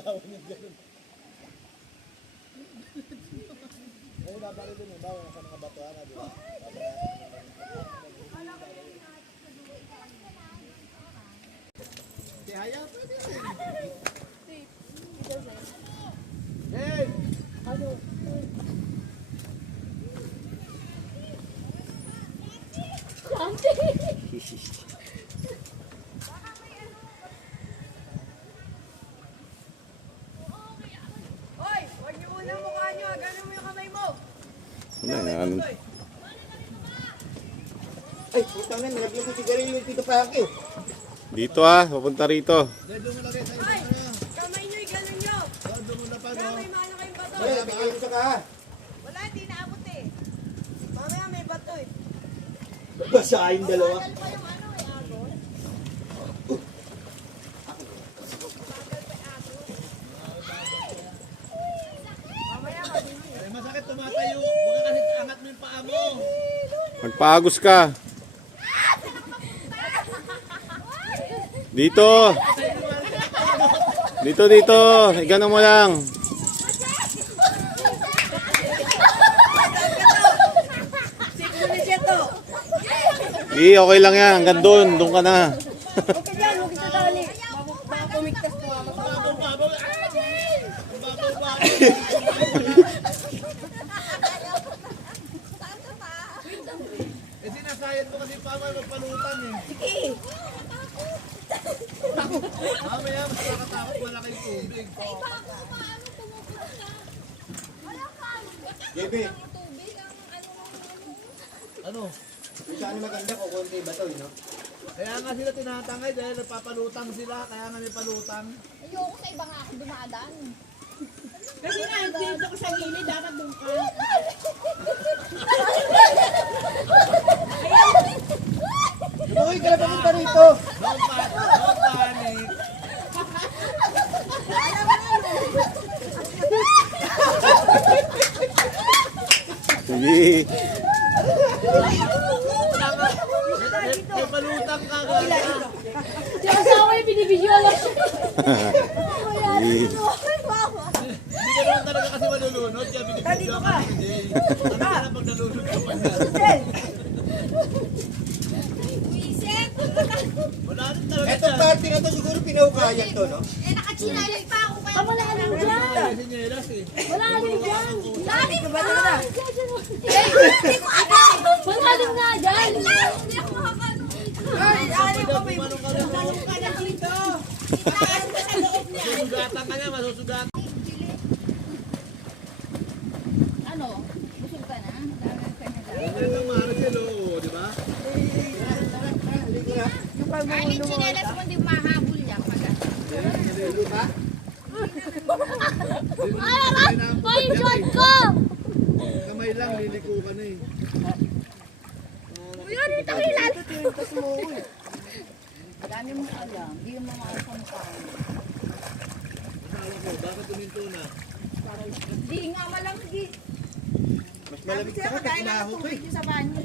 Tawag niya gano'n. Ay, babalik din yung bawa sa mga batuan na, di ba? Si Haya, pwede rin. Hey! Ano? Hoy, huwag niyo muna ang mukha niyo. Gano'n mo yung kamay mo. Ano? Ay, putang na, nilagyan ko sigarilyo yung Tito Paki. Dito papunta rito. Doon mo lagay tayo. Hoy, kamay niyo, gano'n niyo. Doon mo na pa, no? May mana kayong bato. Ay, bigay ko sa ka. Wala, hindi naabot eh. Mamaya may bato eh. Basahin dalawa. Bagal pa yung ano eh, agos. Mamaya mabili. Ay, masakit tumatayo. Huwag ka kasi angat mo yung paa mo. Magpaagos ka. Dito. Dito. Igano mo lang. Sino na siya to? Okay lang yan. Hanggang doon. Doon ka na. Huwag ka dyan, huwag ka dali. Baka pumigtas po ako. Babaw. Eh, sinasayad mo kasi pa may magpalutan eh. Sige. Mamaya, mas nakakatakot wala kayong tubig. Gabi. Ano? Saan maganda ko konti ba to, no? Kaya nga sila tinatangay dahil nagpapalutang sila. Kaya nga may palutang. Ayoko sa iba nga ako dumadaan. Kasi nandito ko sa gilid, dapat doon ka. Uy, kala pumunta rito! Don't panic. Sige. May palutang ka gano'n. Yung asawa yung binibidyo lang siya. Sige. Hindi ka naman talaga kasi malulunod. Kaya binibigyan ka. Hindi. Ano ka na pag nalunod ka pa niya? Wala rin talaga Etong dyan. party na to siguro pinahukayan to, no? Eh, nakachinalis pa ako kaya wala ka lang dyan. Ay, sinyelas eh. Wala ka lang dyan. Lagi ka ba na? Hindi ko Wala lang nga dyan. Hindi ako makakano. Ay, ano ko may Manong ka rin mo. ka na dito. Taas ka sa loob niya. Susugatan ka niya, masusugatan. Ano? Busog ka na? Dami ka na dyan. Ganyan lang Marcel, oo, di ba? Kahit chinelas mo hindi mahabol yan. Ay, short ko! Kamay lang, liliko ka na eh. Yun, dito kilala. Dami mo alam, hindi mo makakang tao. Asawa ko, bakit tuminto na? Hindi nga malanggi. Mas malamig sa akin, kinaho ko eh. Sa banyo.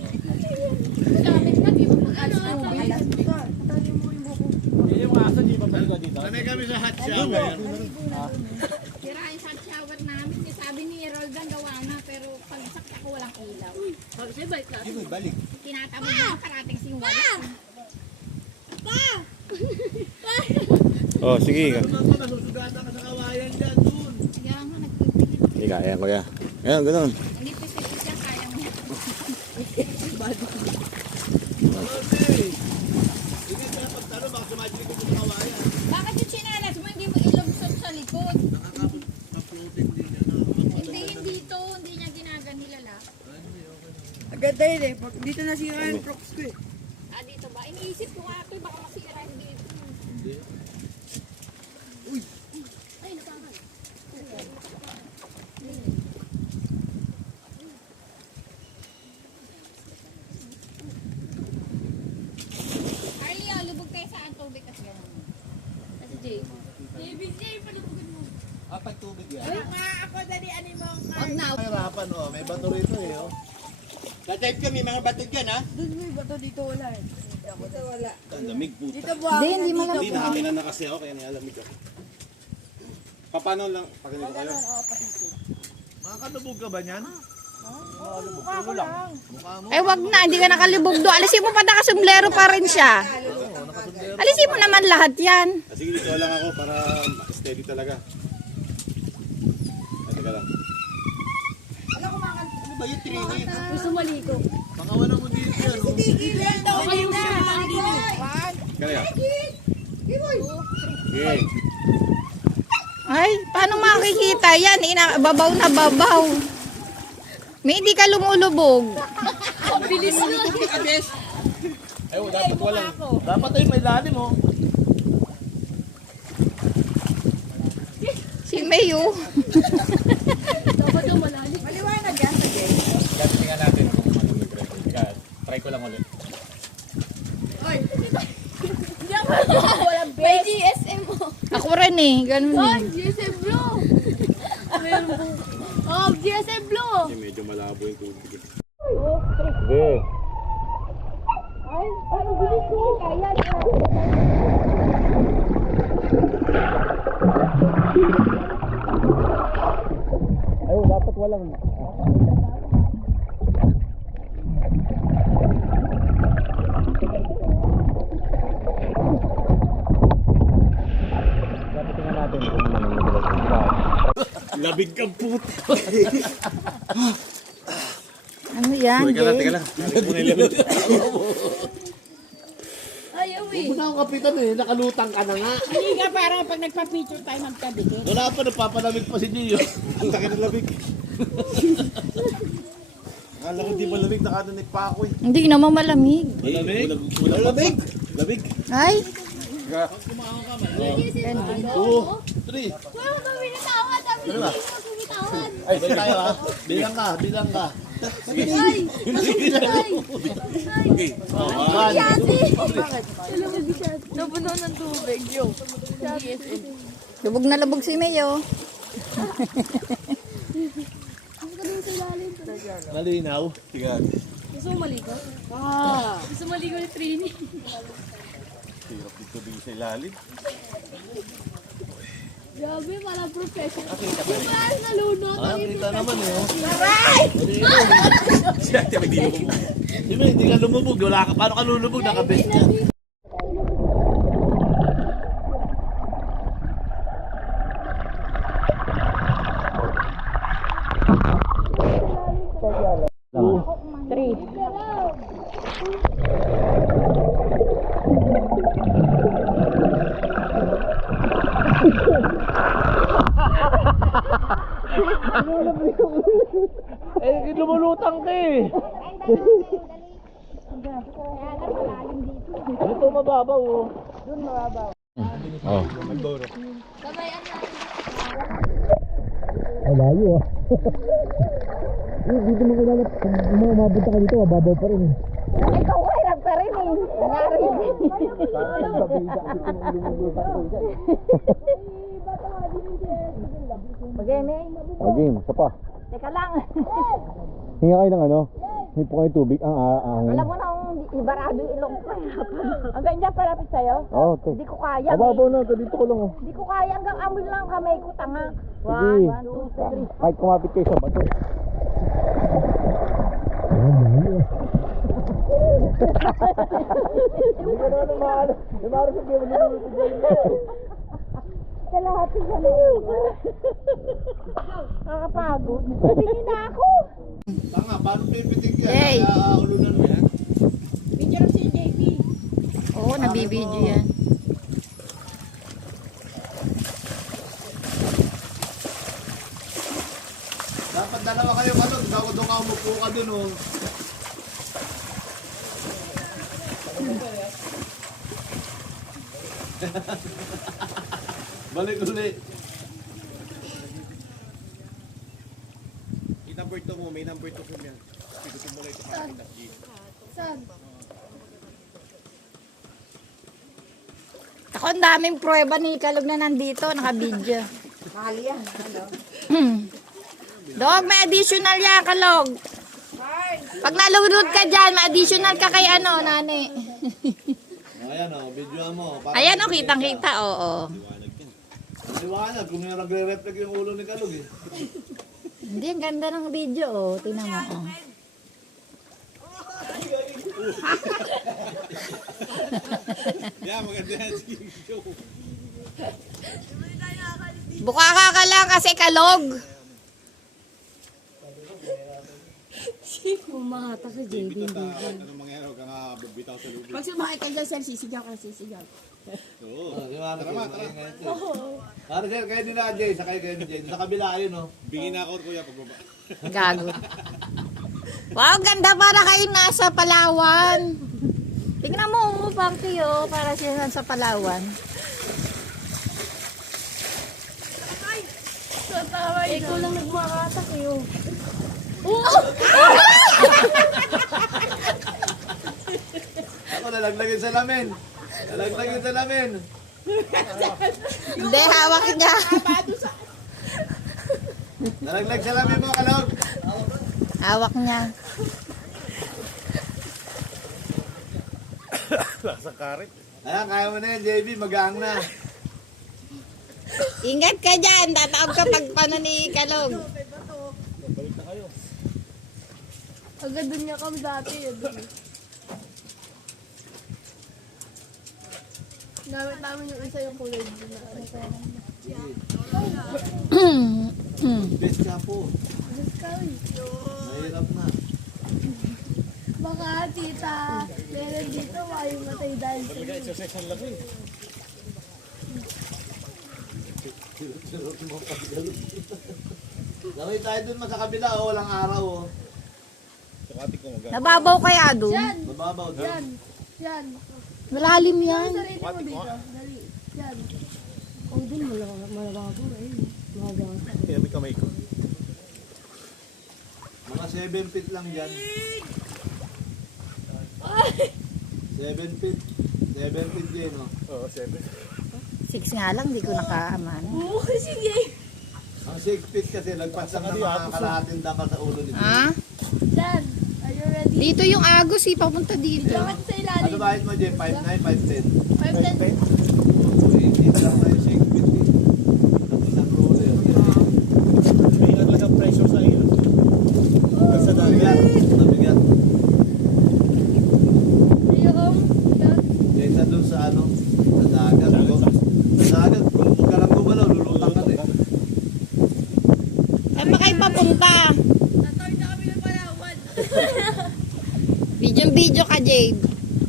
Gamit na, di ba mag-alas Ano, mo? alas ka. Tali mo yung buko. Sanay kami sa hot shower. Sirain sa shower namin. Sabi ni Roldan gawa na, pero pagsakta ko walang ilaw. Hindi mo balik. Tinatamad na parating singwala. Oh, sige. Naman ka, masusugatan ka sa kawayan dyan, dun. Kaya nga, nagpipilit. Hindi kaya, kuya. Ayan, ganun. Hindi pisit siya, kaya mo. Okay. Hindi ka pagtalo, baka sumajilig ko sa kawayan. Bakit yung chinelas mo, hindi mo ilubsot sa likod? Nakaka-floating din yan. Hindi to, hindi niya ginaganilala. Agad dahil eh. Dito nasira yung props ko eh. Ah, dito ba? Iniisip ko nga ito, baka masira hindi ito. Hindi. Ay, napangal. Arlie, oh, lubog kayo saan tubig kasi gano'n. Kasi Jay. Jay, palubogin mo. Apat tubig yan. Nga ako dali animong Wag na. Mahirapan, oh. May bato rito eh, oh. Tatayip kami, mga bato dyan, ha? Doon may bato dito wala eh. Dito wala. Ang lamig po. Dito buhangin na dito. Hindi na akin na kasi ako, kaya nialamig ako. Paano lang? Pakinig kayo. Makakalubog ka ba niyan? Mukha ko lang. Mukha mo. Eh, wag na. Hindi ka nakalibog do. Alisin mo pa, nakasumblero pa rin siya. Alisin mo naman lahat yan. Sige, dito lang ako para steady talaga. Teka lang. Ano ba yung trini? Gusto maligo. Pangawalan mo dito yan. oh. Tigil daw na. Kaya. Okay. Ay, paano makikita yan? Babaw na babaw. May hindi ka lumulubog. Bilis na. Ay, dapat walang. Dapat ay may lalim oh. Si Mayo. Maliwanag yan sa Jay. Tingnan natin kung ano nag-record. Try ko lang ulit. May GSM mo. Ako rin eh. Ganun eh. GSM Bro! Oh, GSM Bro! Kasi medyo malabo yung tubig. Sige. Ay, parang bilis ko. Kaya Ay, dapat walang. Dapat tingnan natin kung ano nag-record. Labig kang puto. Ano yan, Teka lang, Jay? teka lang. Balik muna yung labig. ayaw eh. Huwag na akong kapitan eh. Nakalutang ka na nga. Hindi ka para pag nagpa-picture tayo magkabigit. Wala pa, nagpapalamig pa si Gio. Ang laki ng labig. Akala ko di malamig, nakadanig pa ako eh. Hindi naman malamig. Malamig? Malamig? Labig? Ay, 2, 3. Wow, kami natawad. Sabi ni ba? Jay, tumitawad. Ay, sabay tayo ha. Bilang ka, bilang ka. Ay! Okay. Napuno ng tubig, yo. lubog na lubog si Mayo. Gusto ko din sa ilalim. Malinaw. Sige. Gusto mo maligo? Gusto mo maligo ni Trini? Hirap dito din sa ilalim. Grabe, parang professional. Di ba nalunod? Ah, kita naman eh. oh. Si ate may dino mo. Di ba, hindi ka lumubog. Wala ka. Paano ka lulubog? Nakabest ka. Eh, lumulutang ka eh. Ito mababaw oh. Oh. Sabay ano? Malayo ah. Dito mo kilala, kung mabunta ka dito, mababaw pa rin eh. Ikaw hirap ka rin eh. Nangyari. Pag-eme. Again, isa pa. Teka lang. Hinga kayo ng ano? May po kayo tubig. Ang Alam mo na kung ibarado yung ilong ko. Hanggang dyan palapit sa'yo? Oh, okay. Hindi ko kaya. Mababaw na, dito ko lang oh. Hindi ko kaya. Hanggang amoy lang ang kamay ko. Tanga. Sige. 1, 2, 3. Kahit kumapit kayo sa bato. Hindi ka naman maano. May maro sa biyo. Sa lahat ng gano'n. Nakakapagod. Tingin na ako. Tanga, paano pipitig yan? Hey. Kaya ulunan mo yan. Picture si JP. Oo, nabibidyo yan. Dapat dalawa kayo ano. Bago doon ka umupo ka dun oh. Balik ulit. Yung number 2 mo, may number 2 ko yan. Pigutin mo lang ito para kita. Saan? Ako, ang daming prueba ni Kalog na nandito. Nakabidyo. Mahal yan. Ano? Dog, may additional yan, Kalog. Pag nalunod ka dyan, may additional ka kay ano, nani. Ayan oh, video mo. Ayan o, kitang-kita, oo. Liwanag, kung yung nagre-reflect yung ulo ni Kalog eh. Hindi, ang ganda ng video, oh. Tingnan mo, oh. Yeah, maganda yan si Joe. Buka ka lang kasi kalog. Kumahata ka, JB. Ano mangyari ka nga bitaw sa lubid. Pag sumakay ka dyan, sir, sisigaw ka, sisigaw. Oo. Tara ma, tara. Tara sir, kayo din na Jay, sakay kayo ni Jay. Sa kabila ayun oh. Bingin na ako kuya pagbaba. Gago. Wow, ganda para kayo nasa Palawan. Tingnan mo, Pangki, oh, para siya sa Palawan. Ikaw lang nagmakatak eh. Oh. Ako nalaglagin sa lamin. Nalaglagin sa lamin. Hindi, hawak niya. Nalaglag sa lamin mo, Kalog. Hawak niya. Nasa karit. Ayan, kaya mo na yan, JB, magaang na. Ingat ka dyan. Tatawag ka pag paano ni Kalog. Agad doon niya kami dati. Gamit namin yung isa yung kulay blue na Best ka po. Mahirap na. Baka tita, meron dito may matay dahil sa Exercise ang laki. Sirot mo paggalog. Laway tayo dun sa kabila, oh, walang araw, oh. Sakati ko mag- Nababaw kaya doon? Yan, Mababaw dun. yan, yan. Malalim yan. Sarili mo dito, dali. Yan. Oh, dun malababo eh. Magagata. Kaya may kamay ko. Mga 7 feet lang dyan. 7 feet. 7 feet din, oh. Oo, 7. 6 nga lang, di ko nakaaman. Oo, sige. Ang 6 feet kasi lagpas lang ng mga kalahating daka sa ulo nito. Ha? Dan, are you ready? Dito yung agos, papunta dito. Dapat sa Ano ilalim. bahit mo, Jay? 5'9", 5'10"? 5'10". 8 lang tayo, 6 feet. eh. Tapos ang roller. May talaga pressure sa iyo. Sa dami. Nabigat. Nabigat. Ayun, yan. Kaysa dun sa ano, sa dagat. Sa dagat, kung ka lang gumalaw, lulutang ka eh. Saan ba kayo papunta? Tatawid na kami ng Palawan. Video ka, Jade.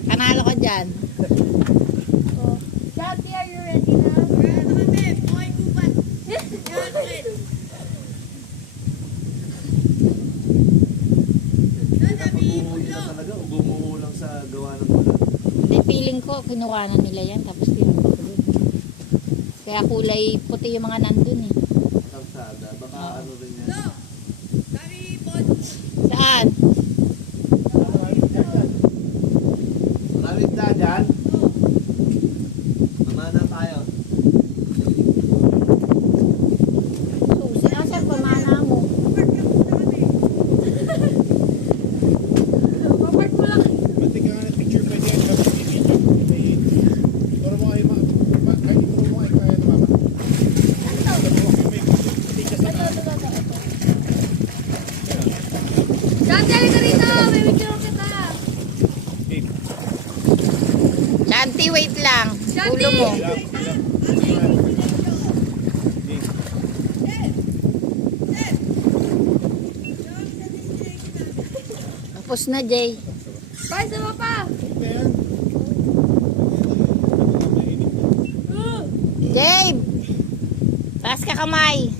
Panalo ka dyan. Oh. Dati, are you ready na? Kaya na kami, buhay gubat. Yan, friend. Umuulan talaga, umuulan sa gawa ng ulan. Hindi, feeling ko, kinukanan nila yan. Tapos tinapos ko dun. Kaya kulay puti yung mga nandun eh. Kalsada, baka ano rin yan. No. Kami, Ponch. Saan? Maraming na dyan. Mamana tayo. Susi. Saan pamana mo? Papart mo lang. Pati ka nga ng picture pwede yan. Tapos i-video. Turo mo kayo kahit ituro mo kayo kaya naman. Dati, halika rito. May video kita. Shanti, wait lang. Shanti! Ulo mo. Tapos na, Jay. Bye, sama pa. Jay! Taas ka kamay.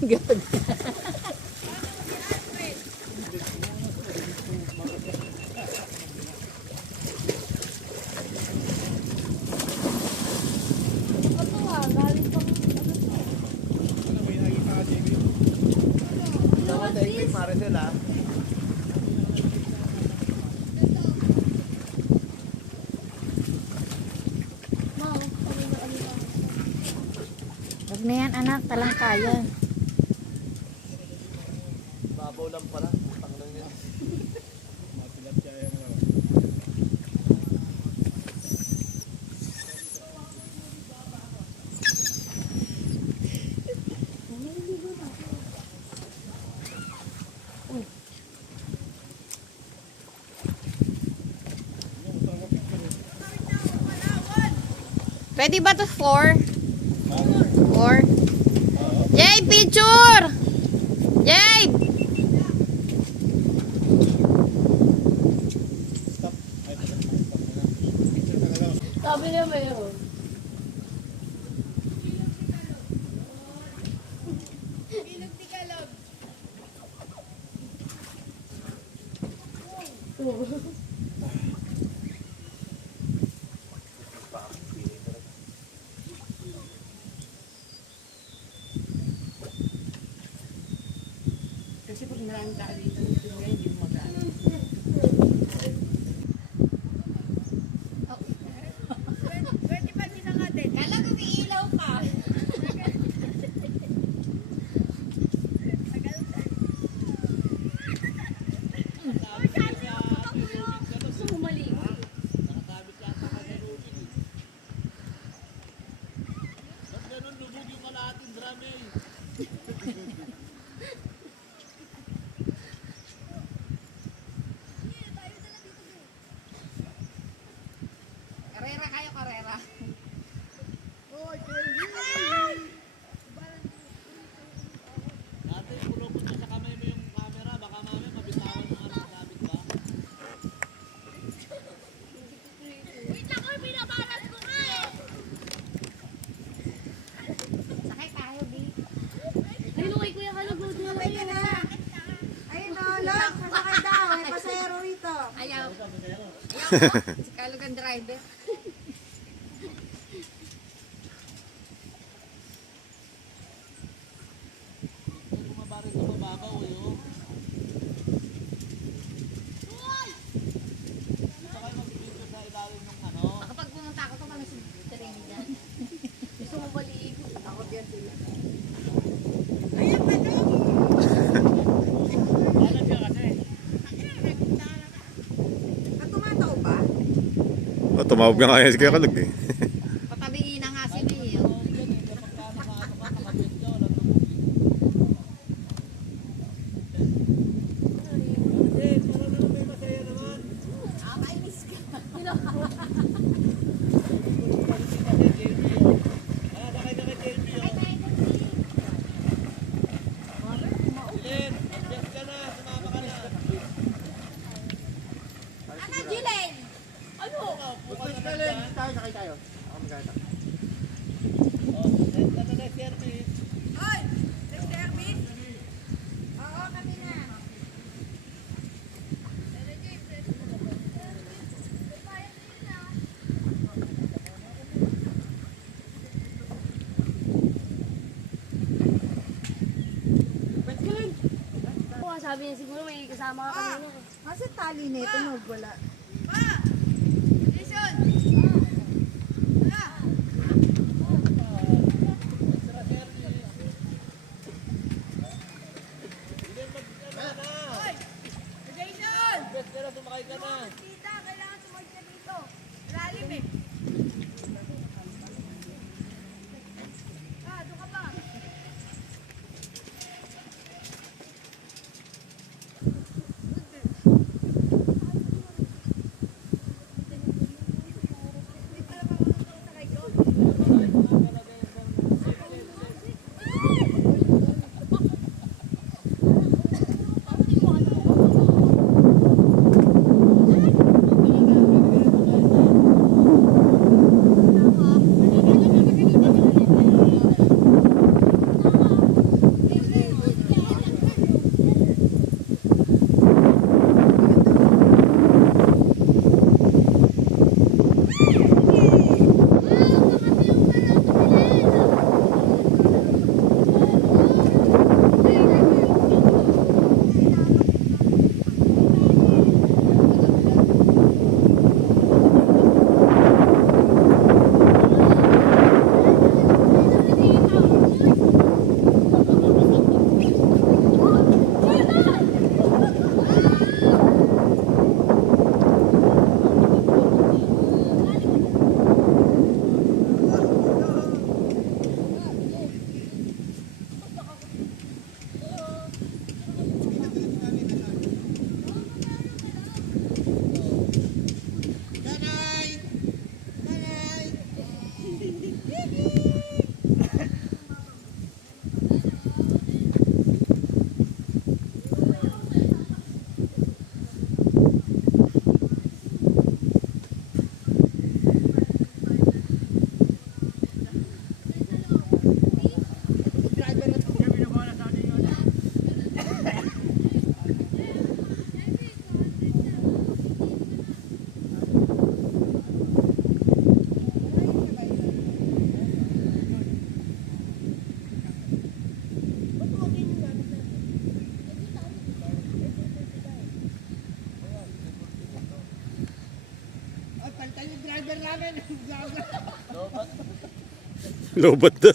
Good. Ito ah, galing pang ano to. Sama technique, Maricel ah. Mao, kami na ano lang. Huwag na yan, anak. Talang kaya. Babaw lang pala. Utang lang yan. Pwede ba to 4? 4? Jade, picture! Jade! Sabi niya mayroon. Bilog tigalog. Kasi pag maraming tao dito, hindi mo magano. Pwede ba sinangatin? Kala ko may ilaw pa. Ganun lubog yung kalahating drum eh. Karera kayo, karera. Dati pulupot mo sa kamay mo yung camera, baka mamaya mabitawan mo ano, sabit ba? Wait lang ko, binabaras ko nga eh. Sakay tayo, di. Ayun, kay Kuya Kalog. Sabay ka na. Ayun o, look. Masakay daw. May pasero rito. Ayaw. Si Kalog ang driver. Kung bumaba rin sa mababaw eh, oh. Dito kayo mag-video sa ilalim ng ano. Kapag pumunta ako, kami sa train dyan. Gusto mo maligo. Takot yan sila. Ayan pa daw. Alam siya kasi. Tumataw ba? Oh, tumawag nga kaya si Kuya Kalog eh. Patabihin na nga si Neil. Oo, yan eh. Kapag ka nakaano ka, nakabit ka, wala nang Ano, Jilen? Tayo, sakay tayo. Ako magkata. Oy, nag-service? Oo, kami na. Oo, sabi niya siguro may kasama ka kanina. Kasi tali nito, wala. Jason! Jason! sumakay ka na. Tita, kailangan sumakay ka dito. Lalim eh. Doon ka pa. Lobat daw.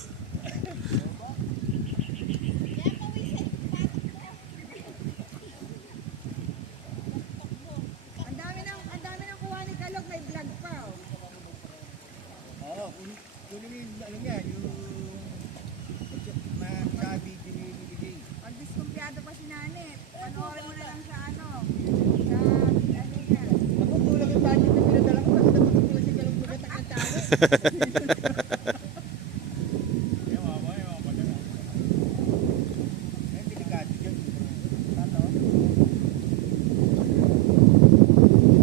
Ang dami ng kuha ni Kalog, may vlog pa. Oh. Oo, kunin mo yung ano niya, yung sabi binibigay. Pag diskumpiyado pa si Nanit, panoorin mo na lang sa ano niya. Makukulang yung budget na pinadala ko kasi nakukulang si Kalong Bugat ang tao. Ay, delikado dyan. Ano?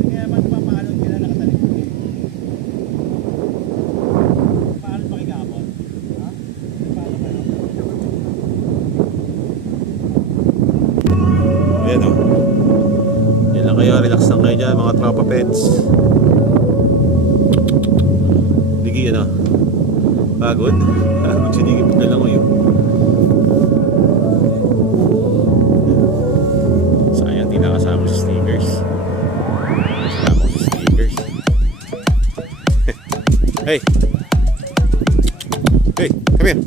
Kaya mas papaalon nila nakatalikod. Paano pakikapon? Ha? Paano ba yun? Ayan o. Yan lang kayo, relax lang kayo dyan mga tropa pets. Digi yan o. Pagod. Pagod si Digi, pagka lang o yun. Sayang, di nakasama si stickers. Kasama si stickers. Hey! Hey, come here.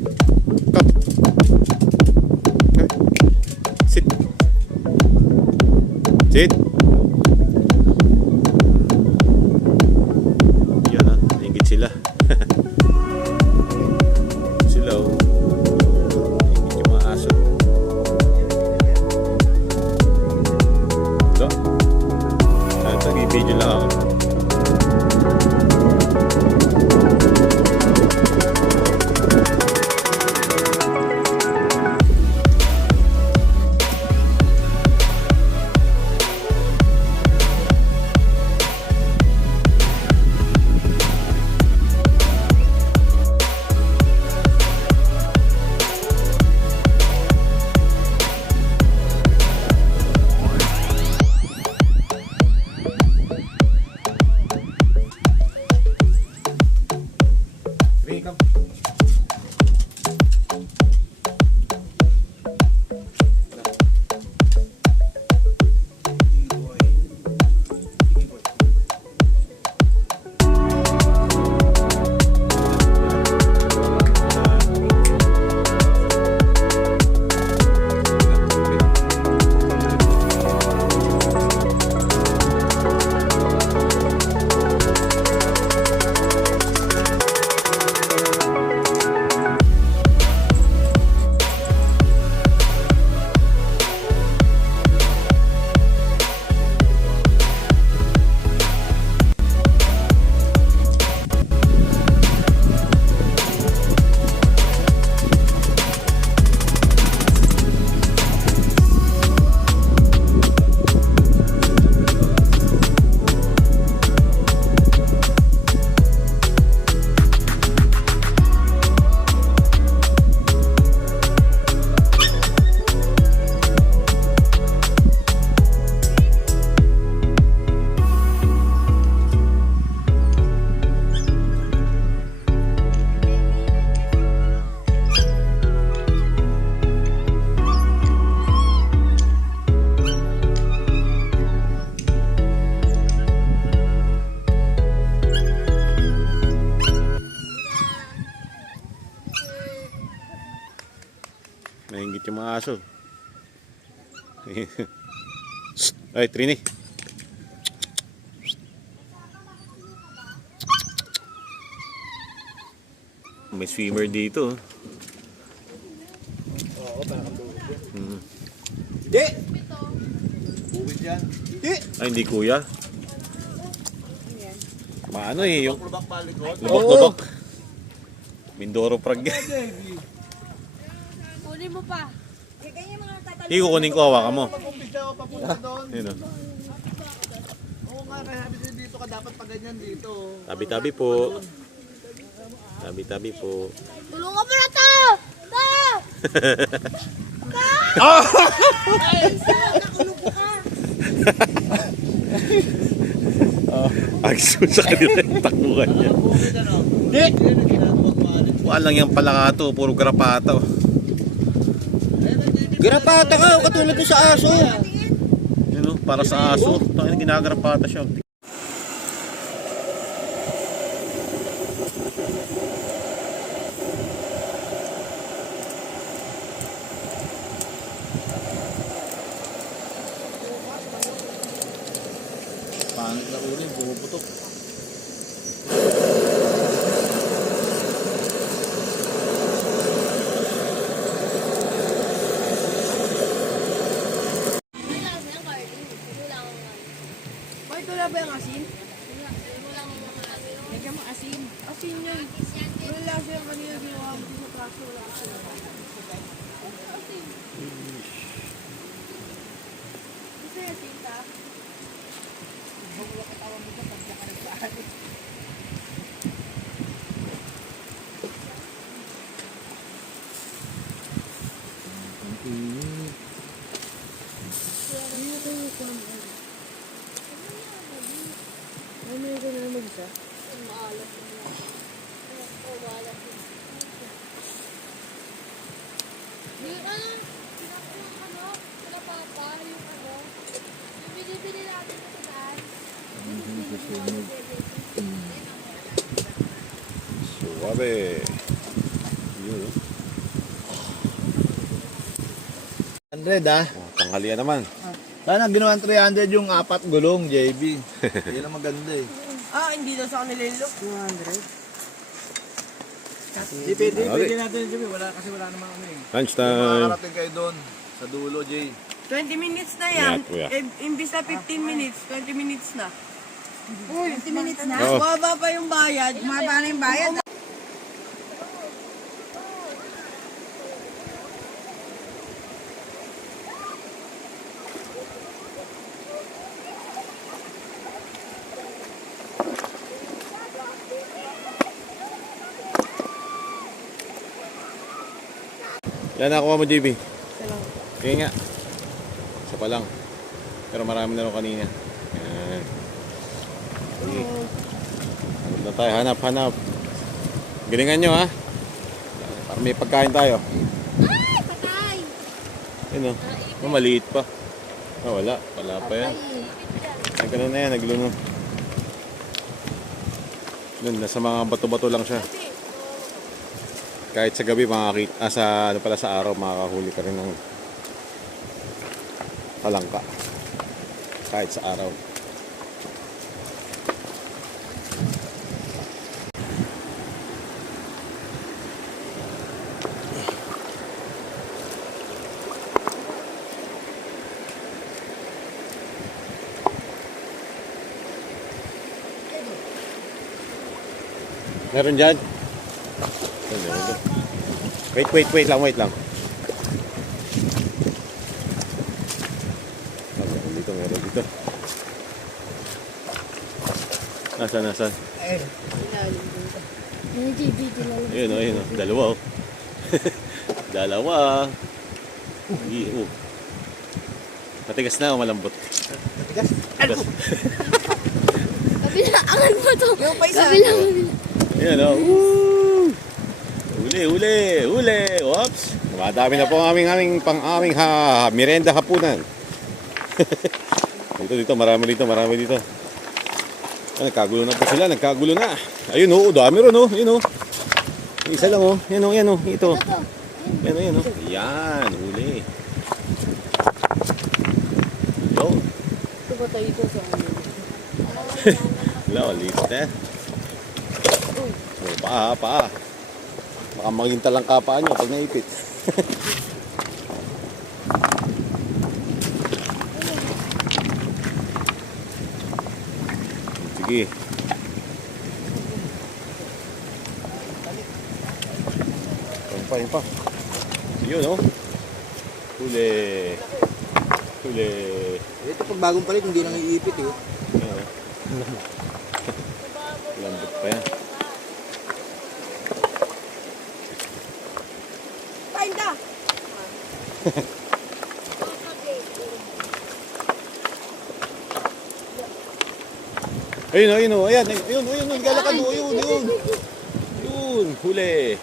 Come. Come. Sit. Sit. Yan ah, naingit sila. Sila oh. Naingit yung mga aso. Ito. Nag-video lang ako. Nainggit yung mga aso. Ay, Trini. May swimmer dito. Oo, parang tubig yan. Hindi! Tubig yan. Ay, hindi kuya. Maano eh, yung Lubak palikot. lubak-lubak. Mindoro prag. Kunin mo pa. Kaya ganyan mga tatanong. Hindi kukunin ko, hawakan mo. Mag-umpisa ako papunta doon. Yun o. Oo nga, kaya sabi din dito ka dapat pa ganyan dito. Tabi-tabi po. Tabi-tabi po. Tulungan mo na to! To! Agsun sa kanila yung takbuhan niya. Hindi! Wala lang yung palakato, puro grapata. Grapata ka, katulad ko sa aso. Yun o, para sa aso. Tangina, ginagrapata siya. Lagyan mo asin. Asin yun. Wala siya kanina ginawa mo sa traso. Wala siya. Gusto yung asin ta? Ano yung na mag-isa? Yung ano, sila papa, yung ano, yung binibili natin sa tindahan. Suwabe. Yun. 100 ah. Tanghalian naman. Sana ginawan 300 yung 4 gulong, JB. Yan ang maganda eh. Ah, hindi daw sa kanila yung look. 200. Di pwede Tanghali. natin, JB. Kasi wala namang ano eh. Lunch Kung time. makakarating kayo doon, sa dulo, Jay. 20 minutes na yan. Yeah, kuya. Imbis na 15 minutes, 20 minutes na. 20 minutes na. Oo. Baba pa yung bayad. Bumaba na yung bayad. Yan nakuha mo, JB. Kaya nga. Isa pa lang. Pero marami na rin kanina. Yan. Sige. Hanap na tayo. Hanap. Galingan nyo, ha? Para may pagkain tayo. Ay, patay! Yun, oh. Maliit pa. Ah, wala. Wala pa yan. Ay, ganun na yan. Nagluno. Doon, nasa mga bato-bato lang siya. Kahit sa gabi makakita, sa araw makakahuli ka rin ng palangka. Kahit sa araw. Meron dyan? Meron dyan. Wait lang. Meron dito. Nasaan? Yung JB, tinalo. Ayun, dalawa, oh. Dalawa. Oh. Matigas na o malambot? Matigas. Kabilaan mo to. Yung pa isa. Kabilaan. Ayan, oh. Woo! Huli. Oops. Madami na po ang aming merienda hapunan. dito, marami dito. Ah, nagkagulo na po sila, Ayun, oh, dami ron, oh. Yun, oh. Isa lang, oh. Yan, oh. Ito. Yan, oh. Yan, huli. Yo. Ito ba tayo ito sa ano? Wala, liste. Oh, paa. Baka maging talangkapaan nyo pag naipit. Sige. Yun pa. Yun, oh. Huli. Ito pag bagong palit, hindi lang iipit eh. Ayan, oh. Lambot pa yan. Painda! Ayun, oh. Ayan, naglalakad, oh. Yun, huli.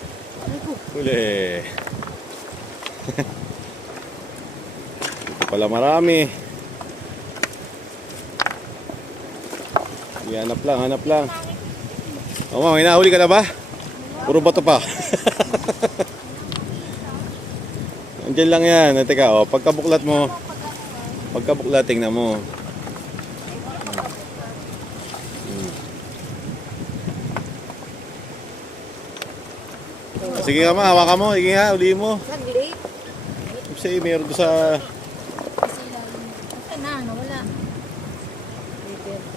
Ito pala marami. Hanap lang. O, ma'am, hinahuli ka na ba? Puro bato pa. Andiyan lang yan. Teka, oh, pagkabuklat, tingnan mo. Sige nga, ma, hawakan mo. Sige nga, uli mo. Saglit. Kasi meron doon sa... Ito na, nawala.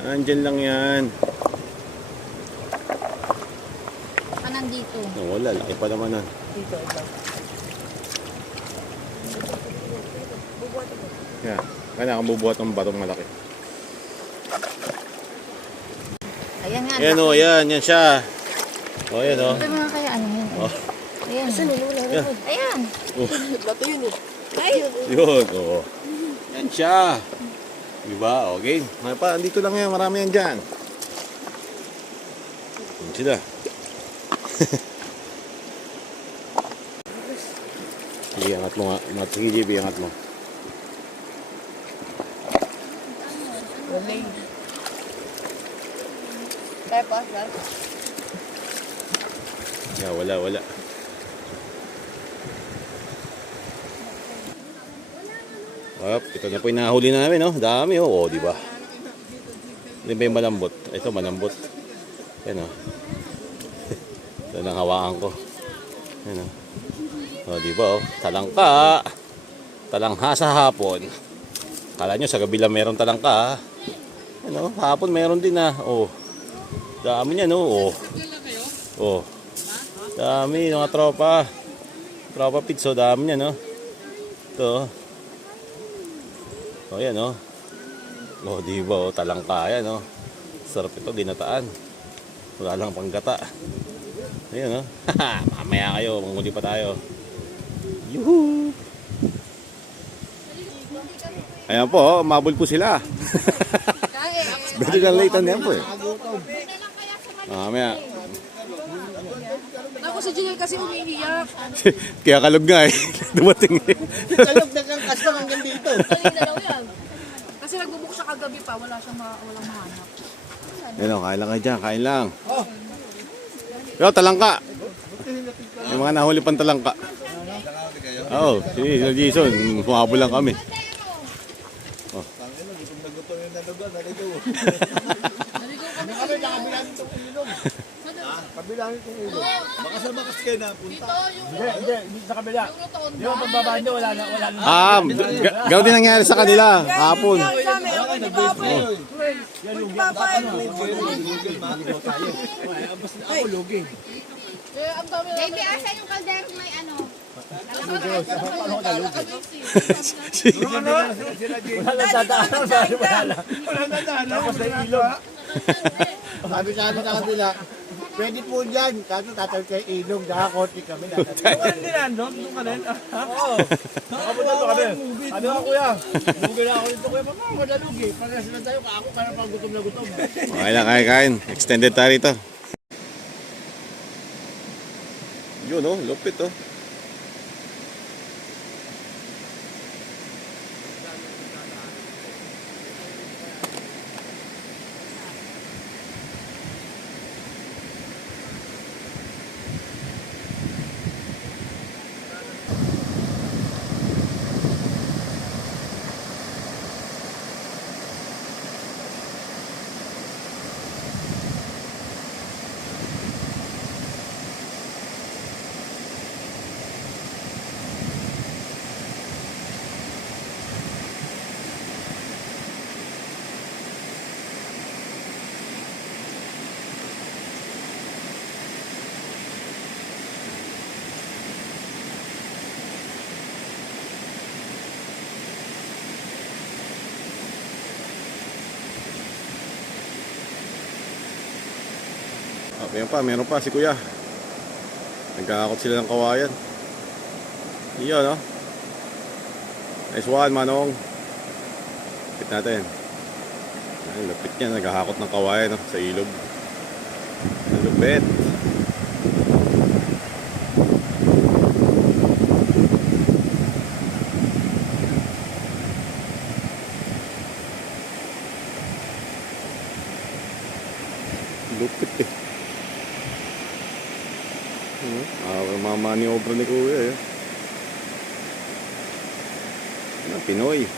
Andyan lang yan. dito. Oh, wala, laki pa naman nun. Dito, ito. Yan. Kaya kang bubuhat ng batong malaki. Ayan nga. Ayan o, ayan. Yan siya. O, ayan o. Ito mga kaya ano yan. Oh. Ayan. Yan. Ayan. Bato yun eh. Ay. Yun, oo. Yan siya. Diba? Okay. Mga pa, andito lang yan. Marami yan dyan. Yan sila. Sige, angat mo nga. Sige, JB, angat mo. Wala. Kaya pa, sir? Yeah, wala. Ito na po yung nahuli namin, no? Dami, oh. Oh, di ba? Hindi ba yung malambot? Ito, malambot. Yan, oh. Ito lang hawakan ko. Yan, oh. Oh, di ba, oh? Talangka. Talangha sa hapon. Kala nyo, sa gabi lang meron talangka, ha? Ano, hapon meron din, ha? Oh. Dami niya, no? Oh. Oh. Dami, mga tropa. Tropa pizza, dami niya, no? Ito, oh. Oh, yan, oh. Oh, di ba, oh, talangka yan, oh. Sarap ito, ginataan. Wala lang panggata. Ayan, oh. Mamaya kayo, manguli pa tayo. Yuhuu! Ayan po, oh, mabul po sila. Better than late on yan po, eh. Mamaya. Ako si Junior kasi umiiyak. Kaya kalog nga, eh. Dumating, eh. Kalog na kang custom hanggang dito. Kasi nagbubuk siya kagabi pa, walang mahanap. Yan, oh, kain lang kayo dyan, kain lang. Yo, talangka. Yung mga nahuli pang talangka. Oo, si Jason, humabol lang kami. Nagutom yung nalugan, naligaw. Kabilang itong ilog. Baka sa bakas kayo na punta. Hindi sa kabila. Yung pagbaba nyo, wala na. Gawin din nangyari sa kanila, hapon. Baby, asan yung kaldero may ano? Wala dadaanan. Tapos na yung ilog. Sabi sa amin sa kanila, pwede po dyan. Kaso tatawid kayo ilog, daka konti kami. Huwag din yan, no? Doon ka rin. Oo. Nakapunta to kami. Ano nga kuya? Bugil ako dito kuya. Mama, madalog eh. Pagkas na tayo, ako para pang gutom na gutom. Okay lang, kain. Extended tayo rito. Yun, oh, lupit, oh. Ayan pa, meron pa si kuya. Nagkakakot sila ng kawayan. Iyon, no? Nice one, manong. Lupit natin. Ay, lupit niya, nagkakakot ng kawayan, no? Sa ilog. Lupit. Lupit, eh. Mamaniobra ni kuya, eh. Pinoy.